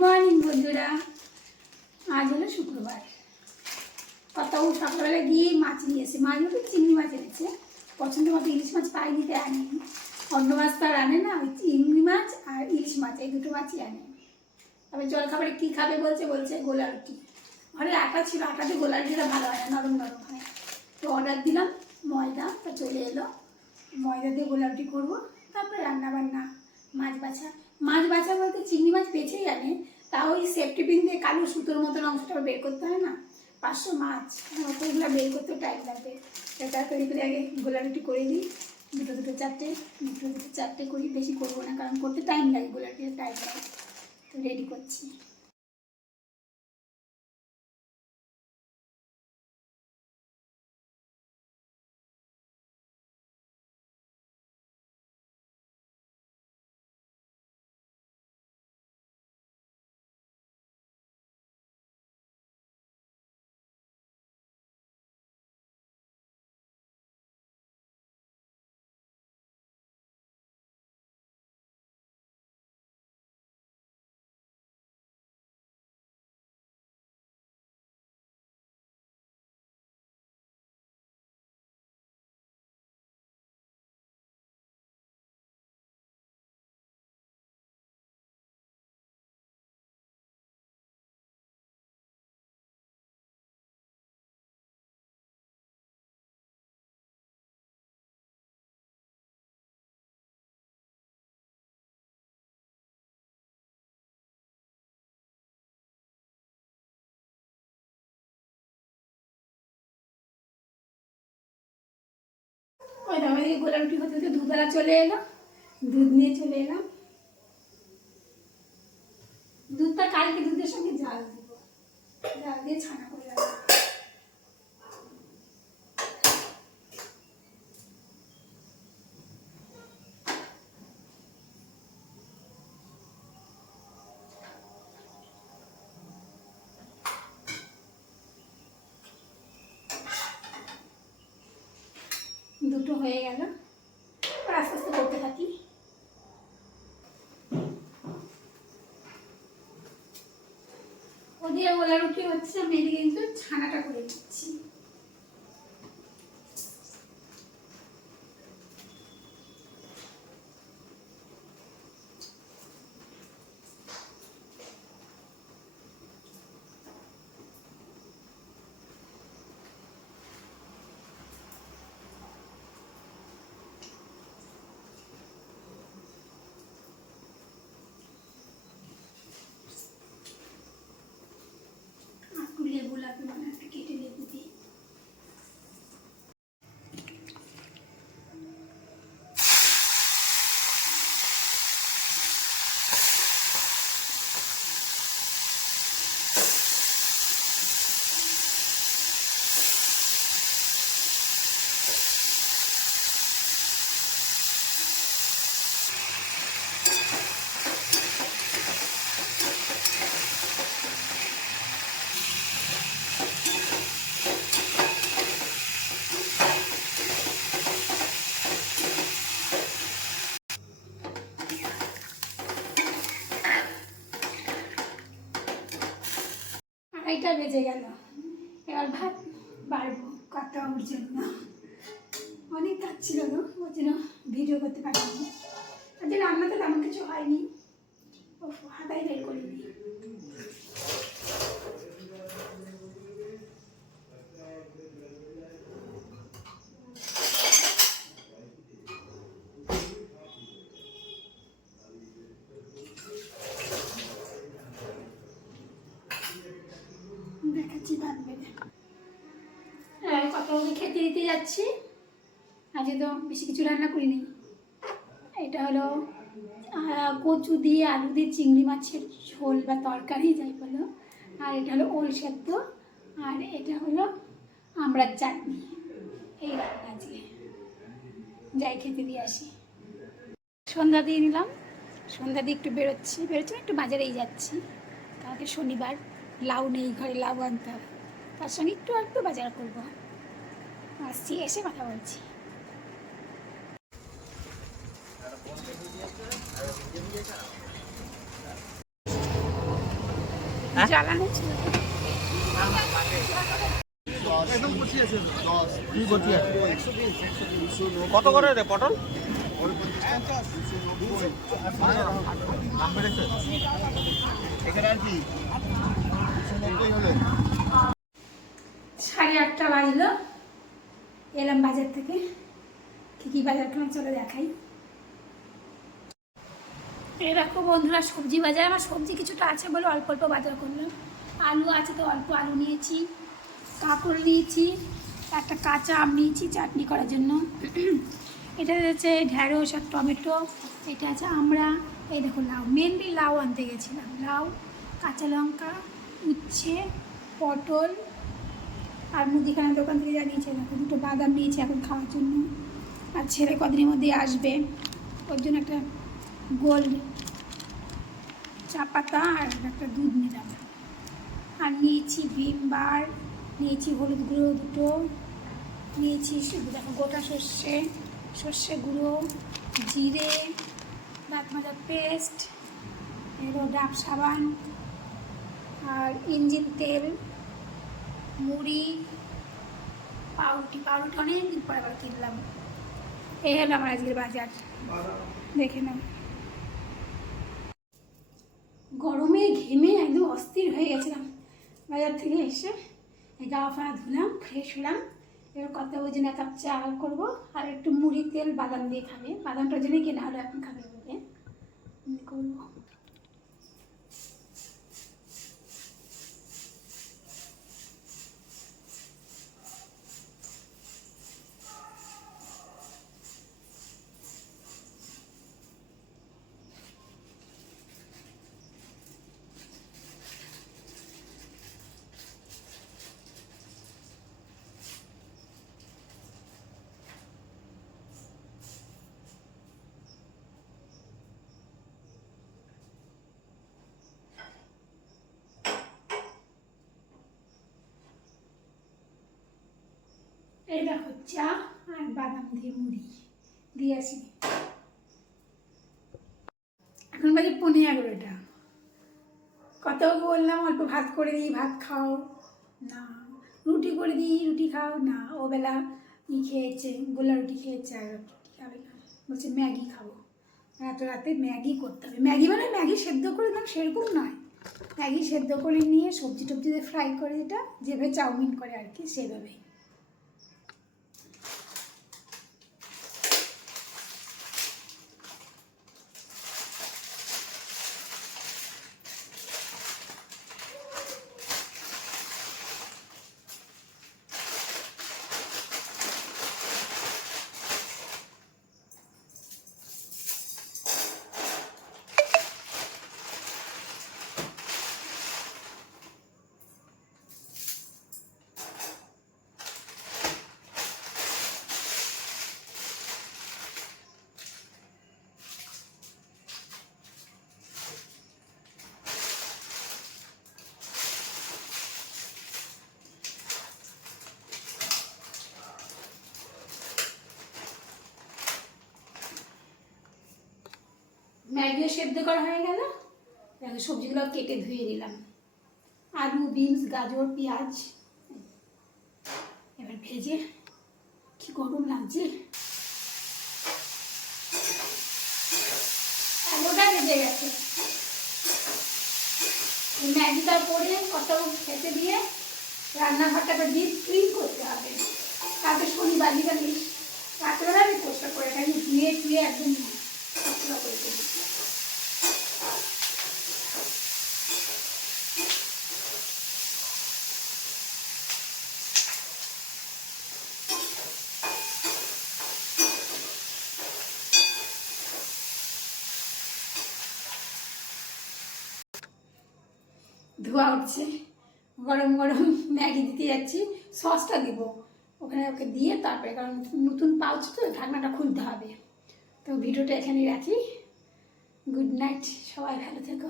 Morning বন্ধুরা, আজ হলো শুক্রবার। কত সকালবেলা গিয়ে মাছ নিয়ে এসে, মাছ বলতে চিংড়ি মাছ এনেছে। পছন্দ মতো ইলিশ মাছ পাইনি, তাই আনেনি। অন্য মাছ তো আর আনে না, ওই চিংড়ি মাছ আর ইলিশ মাছ, এই দুটো মাছই আনে। তবে জলখাবারে কী খাবে বলছে গোলা রুটি। ঘরে আটা ছিল, আটাতে গোলা রুটিটা ভালো হয় না, নরম নরম হয়। তো অর্ডার দিলাম ময়দা, তা চলে এলো। ময়দা দিয়ে গোলা রুটি করবো, তারপরে রান্নাবান্না। মাছ বাছা বলতে চিংড়ি মাছ বেছেই আনে, তা ওই সেফটি পিন দিয়ে কালো সুতোর মতন অংশটা বের করতে হয় না। 500 মাছ, ওইগুলো বের করতে টাইম লাগবে। তাড়াতাড়ি করে আগে গোলা রুটি করে দিই, দুটো চারটে করি, বেশি করবো না, কারণ করতে টাইম লাগে, গোলা রুটিতে টাইম লাগে। তো রেডি করছি। ওই দাম দিয়ে গোলা রুটি হতে হতে দুধওয়ালা চলে এলো, দুধ নিয়ে চলে এলাম। দুধটা কালকে দুধের সঙ্গে জাল দিব, জাল দিয়ে ছানা করে রাখবো। দুটো হয়ে গেল, আস্তে আস্তে করতে থাকি। ওদিকে গোলা রুটি হচ্ছে, আমি এদিকে কিন্তু ছানাটা করে দিচ্ছি। লেবু লাগবে, মানে একটা কেটে লেবু দিই। আড়াইটা বেজে গেল, এবার ভাত বাড়বো কাটানোর জন্য। অনেক কাজ ছিল না, ওর জন্য ভিডিও করতে পারিনি। আজকে রান্নাতে তেমন কিছু হয়নি, হাতাই বের করিনি। দেখাচ্ছি ভাত বেড়ে কত খেতে দিতে যাচ্ছি। আজকে তো বেশি কিছু রান্না করিনি। এটা হলো কচু দিয়ে আলু দিয়ে চিংড়ি মাছের ঝোল বা তরকারি যাই বলো, আর এটা হলো ওল সেদ্ধ, আর এটা হলো আমড়ার চাটনি। এই রান্না আজকে, যাই খেতে দিয়ে আসি। সন্ধ্যা দিয়ে নিলাম, সন্ধ্যা দিয়ে একটু বেরোচ্ছি না, একটু বাজারেই যাচ্ছি। কালকে শনিবার, লাউ নেই ঘরে, লাউ আনতে হবে, তার সঙ্গে একটু বাজার করবো। আসছি, এসে কথা বলছি। জ্বালানো ছিল। কত করে রে পটল? সাড়ে 8টা বাজলো, এলাম বাজার থেকে। কি বাজার করলাম চলে দেখাই। এরকম বন্ধুরা সবজি বাজার, আমার সবজি কিছুটা আছে বলে অল্প অল্প বাজার করলাম। আলু আছে তো অল্প আলু নিয়েছি, কাঁকড় নিয়েছি, একটা কাঁচা আম নিয়েছি চাটনি করার জন্য। এটা হচ্ছে ঢ্যাঁড়স আর টমেটো, এটা আছে আমরা, এই দেখো লাউ, মেনলি লাউ আনতে গেছিলাম, লাউ, কাঁচা লঙ্কা, উচ্ছে, পটল, আর মুদিখানার দোকান থেকে জানিয়েছে দেখো দুটো বাদাম নিয়েছি এখন খাওয়ার জন্য। আর ছেলে কদিনের মধ্যে আসবে, ওর জন্য একটা গোল চা পাতা আর একটা দুধ নিলাম। আর নিয়েছি ভিম বার, নিয়েছি হলুদ গুঁড়ো দুটো, নিয়েছি দেখো গোটা সর্ষে গুঁড়ো, জিরে, দাঁত মাজার পেস্ট, এরও ডাব সাবান, আর ইঞ্জিন তেল, মুড়ি, পাউরুটি অনেক দিন পরে আবার কিনলাম। এই হলো আমার আজকের বাজার, দেখে নাও। গরমে ঘেমে একদম অস্থির হয়ে গেছিলাম, বাজার থেকে এসে গা ফা ধুলাম, ফ্রেশ হলাম। এবার কত ওই জন্য 1 কাপ চা করবো, আর একটু মুড়ি তেল বাদাম দিয়ে খাবে, বাদামটার জন্যই কেনা হলো, এখন খাবে বলে করবো। এই দেখো চা আর বাদাম দিয়ে মুড়ি দিয়ে আসি। এখন বাজে 11:15। কত বললাম অল্প ভাত করে দিই, ভাত খাও না, রুটি করে দিই, রুটি খাও না। ও বেলা খেয়েছে, গোলা রুটি খেয়েছে, আর রুটি খাবে না, বলছে ম্যাগি খাবো। এত রাতে ম্যাগি করতে হবে, ম্যাগি মানে ম্যাগি সেদ্ধ করে দাম সেরকম নয়, ম্যাগি সেদ্ধ করে নিয়ে সবজি টবজি দিয়ে ফ্রাই করে, এটা যেভাবে চাউমিন করে আর কি সেভাবেই। ম্যাগিও সেদ্ধ করা হয়ে গেল, সবজিগুলো কেটে ধুয়ে নিলাম, আলু, বিনস, গাজর, পেঁয়াজ, এবার ভেজে, কি গরম লাগছে, এতটা ভেজে গেছে। ম্যাগিটা করে কত খেতে দিয়ে রান্নাঘরটাকে ডিপ ক্লিন করতে হবে, তারপরে শনিবার নিরামিষ, রাত্রেবেলা আমি পরিষ্কার করে খাই, ধুয়ে টুয়ে একদম করে দিই। ধোয়া উঠছে, গরম গরম ম্যাগি দিতে যাচ্ছি, সসটা দিব ওখানে, ওকে দিয়ে তারপরে, কারণ নতুন পাউচ তো ঢাকনাটা খুলতে হবে। তো ভিডিওটা এখানেই রাখি, গুড নাইট, সবাই ভালো থেকো।